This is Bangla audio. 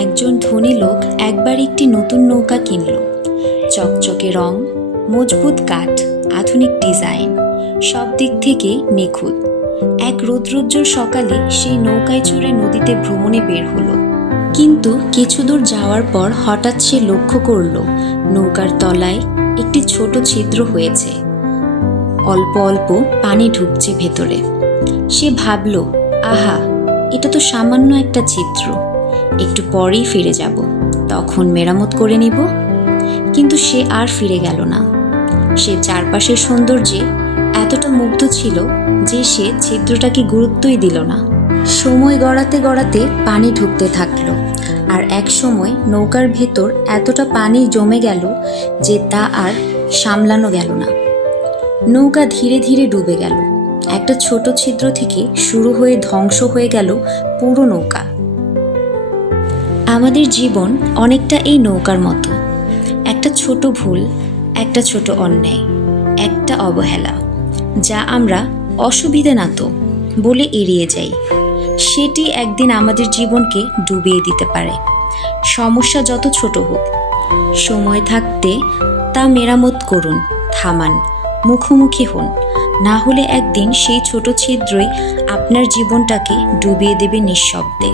একজন ধনী লোক একবার একটি নতুন নৌকা কিনল। চকচকে রং, মজবুত কাঠ, আধুনিক ডিজাইন, সব দিক থেকে নিখুঁত। এক রৌদ্রোজ্জ্বল সকালে সেই নৌকায় চড়ে নদীতে ভ্রমণে বের হলো। কিন্তু কিছু দূর যাওয়ার পর হঠাৎ সে লক্ষ্য করল নৌকার তলায় একটি ছোট ছিদ্র হয়েছে। অল্প অল্প পানি ঢুকছে ভেতরে। সে ভাবল, আহা, এটা তো সামান্য একটা ছিদ্র, একটু পরেই ফিরে যাব, তখন মেরামত করে নিব। কিন্তু সে আর ফিরে গেল না। সে চারপাশের সৌন্দর্যে এতটা মুগ্ধ ছিল যে সে ছিদ্রটাকে গুরুত্বই দিল না। সময় গড়াতে গড়াতে পানি ঢুকতে থাকলো, আর এক সময় নৌকার ভেতর এতটা পানি জমে গেল যে তা আর সামলানো গেল না। নৌকা ধীরে ধীরে ডুবে গেল। একটা ছোট ছিদ্র থেকে শুরু হয়ে ধ্বংস হয়ে গেল পুরো নৌকা। আমাদের জীবন অনেকটা এই নৌকার মতো। একটা ছোট ভুল, একটা ছোট অন্যায়, একটা অবহেলা, যা আমরা অসুবিধা না তো বলে এড়িয়ে যাই, সেটি একদিন আমাদের জীবনকে ডুবিয়ে দিতে পারে। সমস্যা যত ছোট হোক, সময় থাকতে তা মেরামত করুন, থামান, মুখোমুখি হন। না হলে একদিন সেই ছোট ছিদ্রই আপনার জীবনটাকে ডুবিয়ে দেবে নিঃশব্দে।